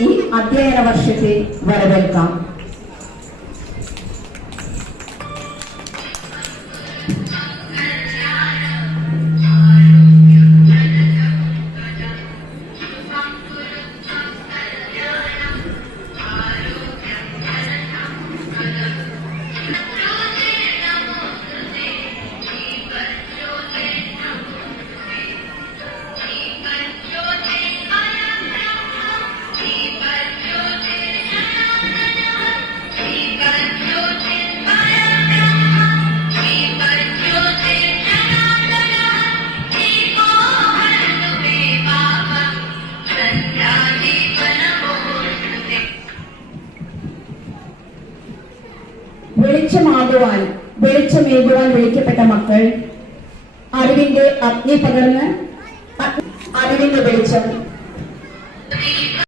ഈ അധ്യയന വർഷത്തെ വരവേൽക്കാം. വെളിച്ചമേകുവാൻ വിളിക്കപ്പെട്ട മക്കൾ അറിവിന്റെ അഗ്നി പകർന്ന് അറിവിന്റെ വെളിച്ചം